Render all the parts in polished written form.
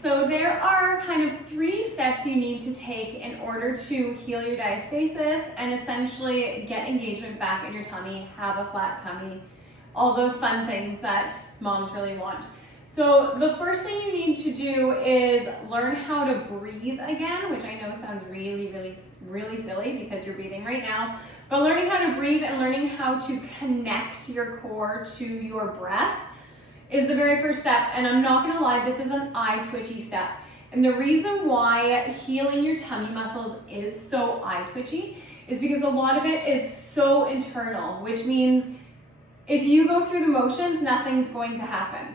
So there are kind of 3 steps you need to take in order to heal your diastasis and essentially get engagement back in your tummy, have a flat tummy, all those fun things that moms really want. So the first thing you need to do is learn how to breathe again, which I know sounds really silly because you're breathing right now, but learning how to breathe and learning how to connect your core to your breath is the very first step. And I'm not gonna lie, this is an eye twitchy step. And the reason why healing your tummy muscles is so eye twitchy is because a lot of it is so internal, which means if you go through the motions, nothing's going to happen.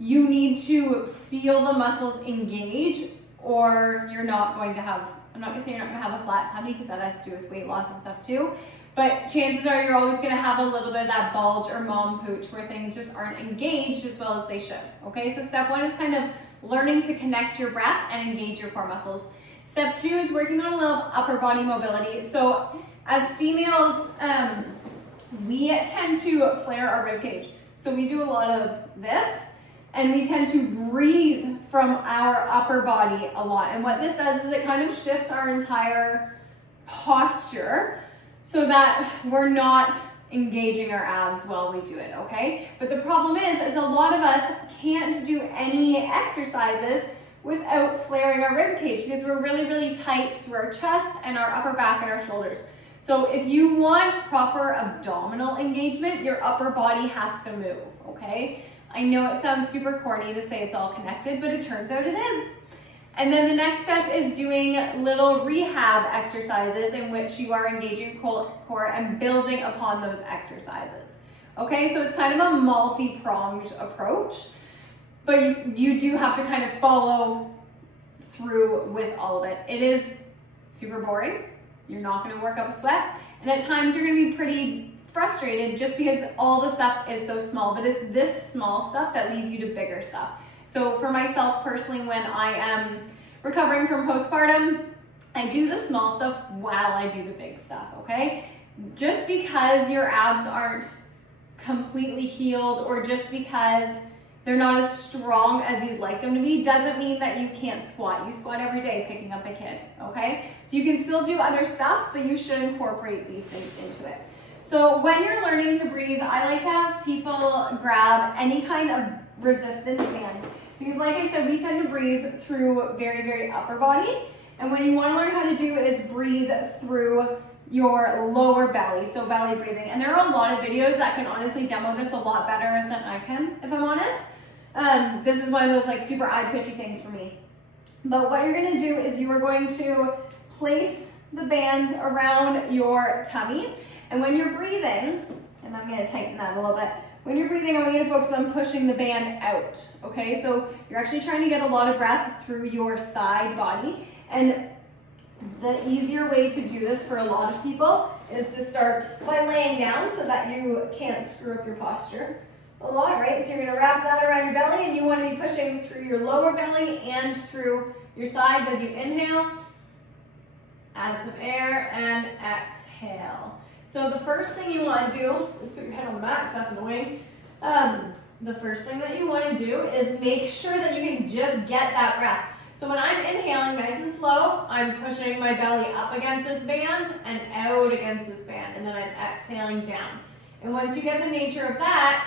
You need to feel the muscles engage or you're not going to have, I'm not gonna say you're not gonna have a flat tummy because that has to do with weight loss and stuff too, but chances are you're always gonna have a little bit of that bulge or mom pooch where things just aren't engaged as well as they should, okay? So step 1 is kind of learning to connect your breath and engage your core muscles. Step 2 is working on a little upper body mobility. So as females, we tend to flare our rib cage. So we do a lot of this, and we tend to breathe from our upper body a lot. And what this does is it kind of shifts our entire posture so that we're not engaging our abs while we do it, okay? But the problem is a lot of us can't do any exercises without flaring our rib cage because we're really tight through our chest and our upper back and our shoulders. So if you want proper abdominal engagement, your upper body has to move, okay? I know it sounds super corny to say it's all connected, but it turns out it is. And then the next step is doing little rehab exercises in which you are engaging core and building upon those exercises. Okay, so it's kind of a multi-pronged approach, but you do have to kind of follow through with all of it. It is super boring. You're not gonna work up a sweat. And at times you're gonna be pretty frustrated just because all the stuff is so small, but it's this small stuff that leads you to bigger stuff. So for myself personally, when I am recovering from postpartum, I do the small stuff while I do the big stuff, okay? Just because your abs aren't completely healed or just because they're not as strong as you'd like them to be doesn't mean that you can't squat. You squat every day picking up a kid, okay? So you can still do other stuff, but you should incorporate these things into it. So when you're learning to breathe, I like to have people grab any kind of resistance band. Because like I said, we tend to breathe through very upper body. And what you want to learn how to do is breathe through your lower belly, so belly breathing. And there are a lot of videos that can honestly demo this a lot better than I can, if I'm honest. This is one of those like super eye twitchy things for me. But what you're going to do is you are going to place the band around your tummy. And when you're breathing, and I'm going to tighten that a little bit, when you're breathing, I want you to focus on pushing the band out, okay? So you're actually trying to get a lot of breath through your side body. And the easier way to do this for a lot of people is to start by laying down so that you can't screw up your posture a lot, right? So you're going to wrap that around your belly and you want to be pushing through your lower belly and through your sides as you inhale. Add some air and exhale. So the first thing you want to do is put your head on the mat because that's annoying. The first thing that you want to do is make sure that you can just get that breath. So when I'm inhaling nice and slow, I'm pushing my belly up against this band and out against this band, and then I'm exhaling down. And once you get the nature of that,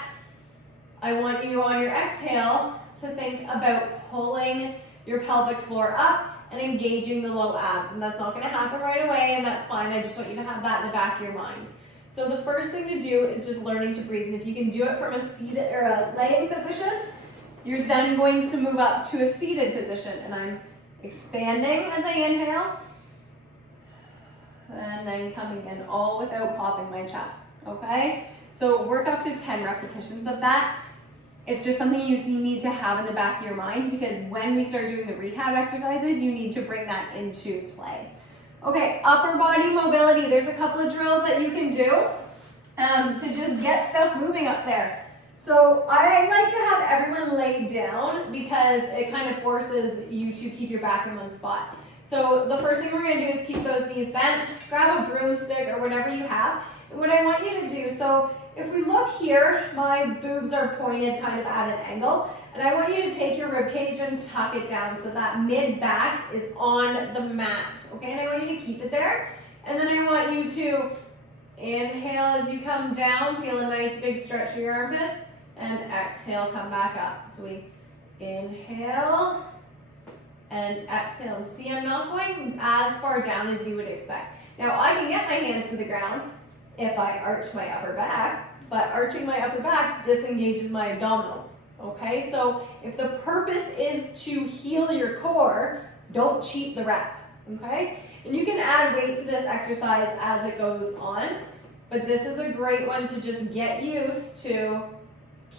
I want you on your exhale to think about pulling your pelvic floor up and engaging the low abs. And that's not going to happen right away, and that's fine. I just want you to have that in the back of your mind. So the first thing to do is just learning to breathe. And if you can do it from a seated or a laying position, you're then going to move up to a seated position. And I'm expanding as I inhale, and then coming in all without popping my chest, okay? So work up to 10 repetitions of that. It's just something you need to have in the back of your mind because when we start doing the rehab exercises, you need to bring that into play. Okay, upper body mobility. There's a couple of drills that you can do to just get stuff moving up there. So I like to have everyone lay down because it kind of forces you to keep your back in one spot. So the first thing we're going to do is keep those knees bent, grab a broomstick or whatever you have. What I want you to do, so if we look here, my boobs are pointed kind of at an angle, and I want you to take your rib cage and tuck it down so that mid back is on the mat, okay? And I want you to keep it there. And then I want you to inhale as you come down, feel a nice big stretch for your armpits, and exhale, come back up. So we inhale and exhale. And see, I'm not going as far down as you would expect. Now I can get my hands to the ground if I arch my upper back, but arching my upper back disengages my abdominals, okay? So if the purpose is to heal your core, don't cheat the rep, okay? And you can add weight to this exercise as it goes on, but this is a great one to just get used to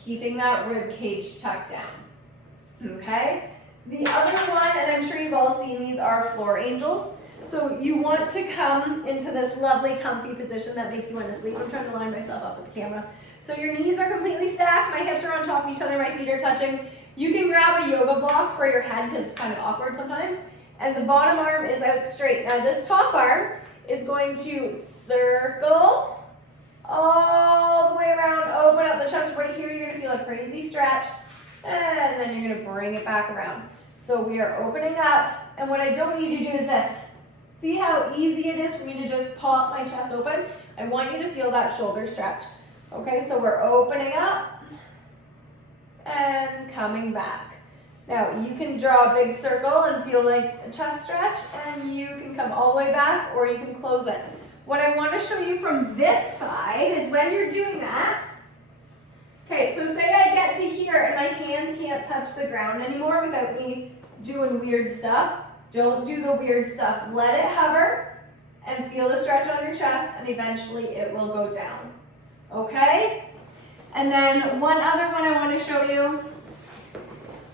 keeping that rib cage tucked down, okay? The other one, and I'm sure you've all seen these, are floor angels. So you want to come into this lovely comfy position that makes you want to sleep. I'm trying to line myself up with the camera. So your knees are completely stacked, my hips are on top of each other, my feet are touching. You can grab a yoga block for your head because it's kind of awkward sometimes. And the bottom arm is out straight. Now this top arm is going to circle all the way around, open up the chest right here. You're gonna feel a crazy stretch. And then you're gonna bring it back around. So we are opening up. And what I don't want you to do is this. See how easy it is for me to just pop my chest open? I want you to feel that shoulder stretch. Okay, so we're opening up and coming back. Now you can draw a big circle and feel like a chest stretch, and you can come all the way back or you can close it. What I want to show you from this side is when you're doing that. Okay, so say I get to here and my hand can't touch the ground anymore without me doing weird stuff. Don't do the weird stuff. Let it hover and feel the stretch on your chest, and eventually it will go down. Okay? And then one other one I want to show you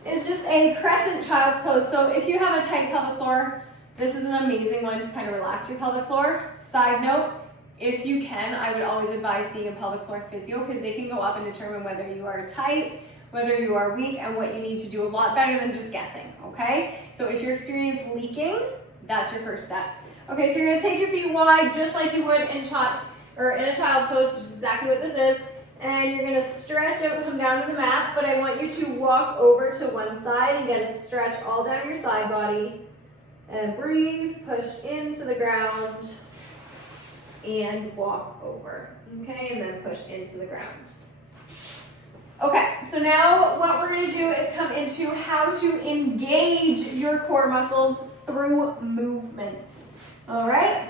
is just a crescent child's pose. So if you have a tight pelvic floor, this is an amazing one to kind of relax your pelvic floor. Side note, if you can, I would always advise seeing a pelvic floor physio because they can go up and determine whether you are tight, whether you are weak, and what you need to do a lot better than just guessing, okay? So if you're experiencing leaking, that's your first step. Okay, so you're gonna take your feet wide just like you would in a child's pose, which is exactly what this is, and you're gonna stretch out and come down to the mat, but I want you to walk over to one side and get a stretch all down your side body, and breathe, push into the ground, and walk over, okay? And then push into the ground. Okay, so now what we're gonna do is come into how to engage your core muscles through movement, all right?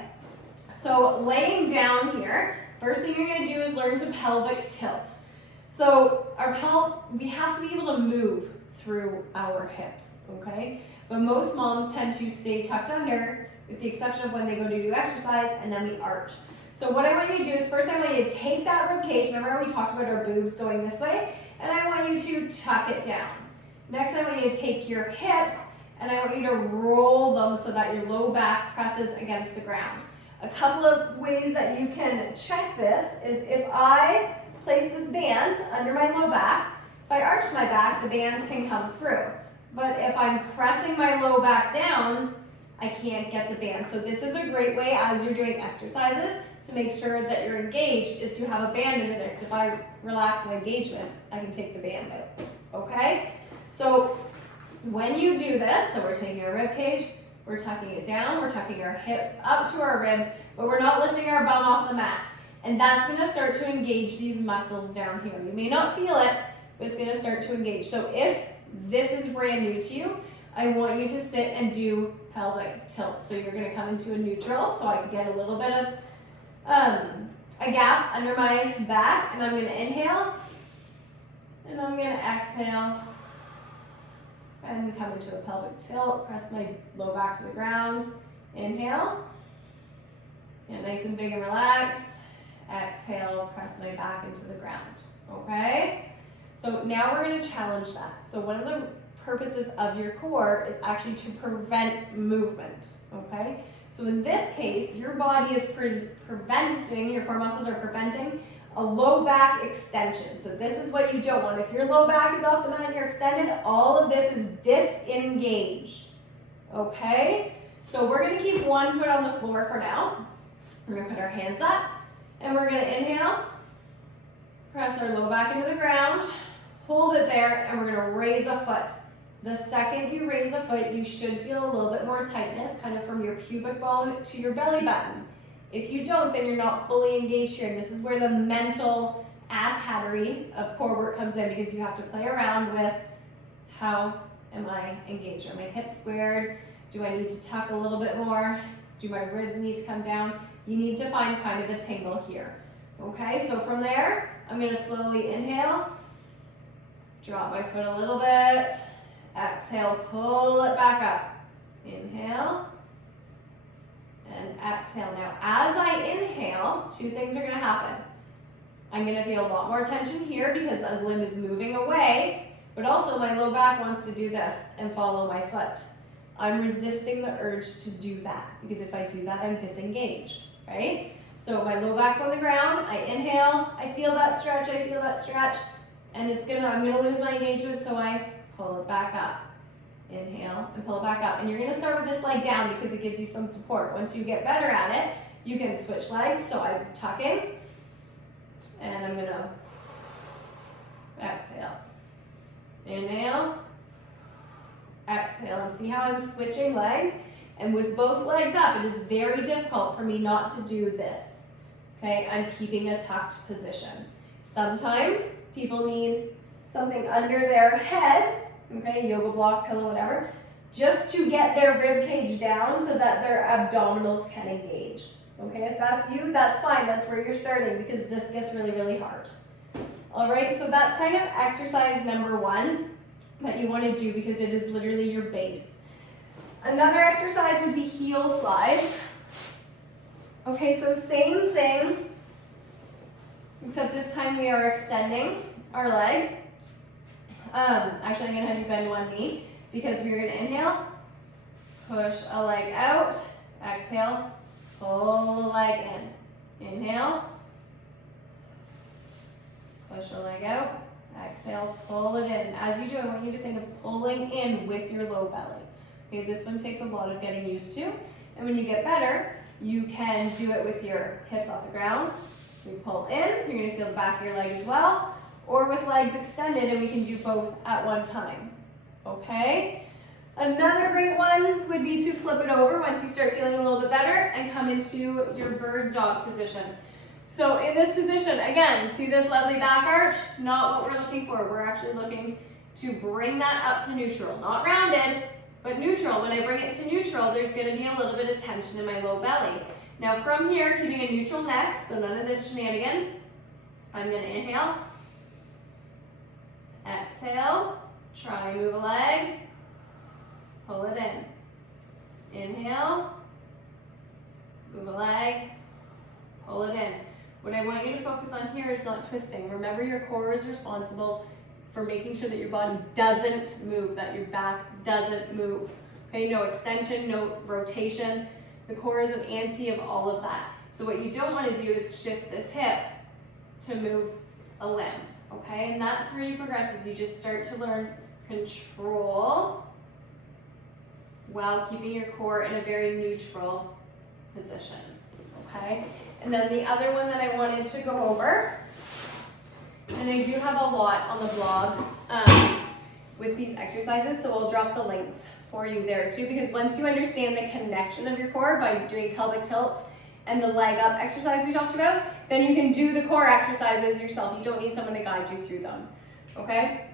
So laying down here, first thing you're gonna do is learn to pelvic tilt. So we have to be able to move through our hips, okay? But most moms tend to stay tucked under, with the exception of when they go to do exercise, and then we arch. So what I want you to do is first I want you to take that rib cage, remember how we talked about our boobs going this way? And I want you to tuck it down. Next I want you to take your hips and I want you to roll them so that your low back presses against the ground. A couple of ways that you can check this is if I place this band under my low back, if I arch my back, the band can come through. But if I'm pressing my low back down, I can't get the band. So this is a great way as you're doing exercises to make sure that you're engaged is to have a band under there. Because if I relax my engagement, I can take the band out, okay? So when you do this, so we're taking our rib cage, we're tucking it down, we're tucking our hips up to our ribs, but we're not lifting our bum off the mat. And that's gonna start to engage these muscles down here. You may not feel it, but it's gonna start to engage. So if this is brand new to you, I want you to sit and do pelvic tilt. So you're gonna come into a neutral, so I can get a little bit of a gap under my back, and I'm gonna inhale, and I'm gonna exhale, and come into a pelvic tilt, press my low back to the ground, inhale, get nice and big and relax, exhale, press my back into the ground, okay? So now we're gonna challenge that. So one of the purposes of your core is actually to prevent movement, okay? So in this case, your body is preventing, your core muscles are preventing a low back extension. So this is what you don't want. If your low back is off the mat and you're extended, all of this is disengaged, okay? So we're gonna keep one foot on the floor for now. We're gonna put our hands up and we're gonna inhale Press our low back into the ground, hold it there, and we're gonna raise a foot. The second you raise a foot, you should feel a little bit more tightness, kind of from your pubic bone to your belly button. If you don't, then you're not fully engaged here. And this is where the mental asshattery of core work comes in, because you have to play around with, how am I engaged? Are my hips squared? Do I need to tuck a little bit more? Do my ribs need to come down? You need to find kind of a tingle here. Okay, so from there, I'm gonna slowly inhale, drop my foot a little bit, exhale, pull it back up. Inhale, and exhale. Now, as I inhale, two things are gonna happen. I'm gonna feel a lot more tension here because a limb is moving away, but also my low back wants to do this and follow my foot. I'm resisting the urge to do that, because if I do that, I'm disengaged, right? So my low back's on the ground, I inhale, I feel that stretch, and I'm gonna lose my engagement, so I pull it back up. Inhale and pull it back up. And you're gonna start with this leg down because it gives you some support. Once you get better at it, you can switch legs. So I'm tucking, and I'm gonna exhale. Inhale, exhale, and see how I'm switching legs? And with both legs up, it is very difficult for me not to do this. Okay, I'm keeping a tucked position. Sometimes people need something under their head, okay, yoga block, pillow, whatever, just to get their rib cage down so that their abdominals can engage. Okay, if that's you, that's fine. That's where you're starting, because this gets really, really hard. All right, so that's kind of exercise number one that you want to do, because it is literally your base. Another exercise would be heel slides. Okay, so same thing, except this time we are extending our legs. Actually, I'm gonna have you bend one knee, because we're gonna inhale, push a leg out, exhale, pull the leg in. Inhale, push a leg out, exhale, pull it in. As you do, I want you to think of pulling in with your low belly. Okay, this one takes a lot of getting used to, and when you get better, you can do it with your hips off the ground. We pull in, you're gonna feel the back of your leg as well, or with legs extended, and we can do both at one time, okay? Another great one would be to flip it over once you start feeling a little bit better and come into your bird dog position. So in this position, again, see this lovely back arch? Not what we're looking for. We're actually looking to bring that up to neutral, not rounded, but neutral. When I bring it to neutral, there's gonna be a little bit of tension in my low belly. Now from here, keeping a neutral neck, so none of this shenanigans, I'm gonna inhale, exhale, try and move a leg, pull it in. Inhale, move a leg, pull it in. What I want you to focus on here is not twisting. Remember, your core is responsible for making sure that your body doesn't move, that your back doesn't move. Okay, no extension, no rotation. The core is an auntie of all of that. So what you don't want to do is shift this hip to move a limb. Okay, and that's where you progress, is you just start to learn control while keeping your core in a very neutral position. Okay, and then the other one that I wanted to go over, and I do have a lot on the blog with these exercises, so I'll drop the links for you there too, because once you understand the connection of your core by doing pelvic tilts and the leg up exercise we talked about, then you can do the core exercises yourself. You don't need someone to guide you through them, okay?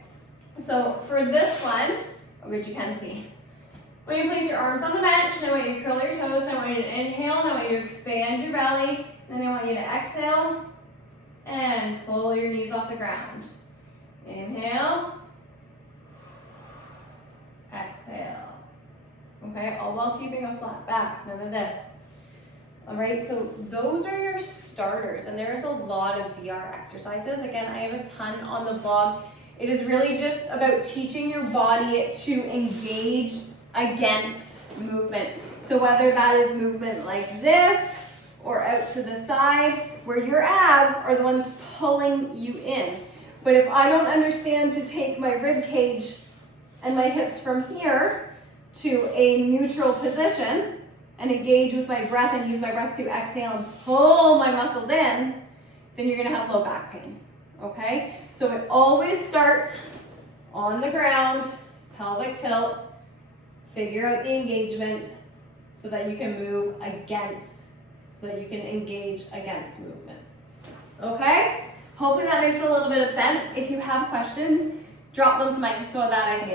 So for this one, which you can see, when you place your arms on the bench, and I want you to curl your toes, and I want you to inhale, and I want you to expand your belly, and then I want you to exhale, and pull your knees off the ground. Inhale, exhale. Okay, all while keeping a flat back, none of this. All right, so those are your starters, and there's a lot of DR exercises. Again, I have a ton on the blog. It is really just about teaching your body to engage against movement. So whether that is movement like this or out to the side, where your abs are the ones pulling you in. But if I don't understand to take my rib cage and my hips from here to a neutral position and engage with my breath and use my breath to exhale and pull my muscles in, then you're gonna have low back pain, okay? So it always starts on the ground, pelvic tilt, figure out the engagement so that you can move against, so that you can engage against movement. Okay? Hopefully that makes a little bit of sense. If you have questions, drop them to Mike so that I can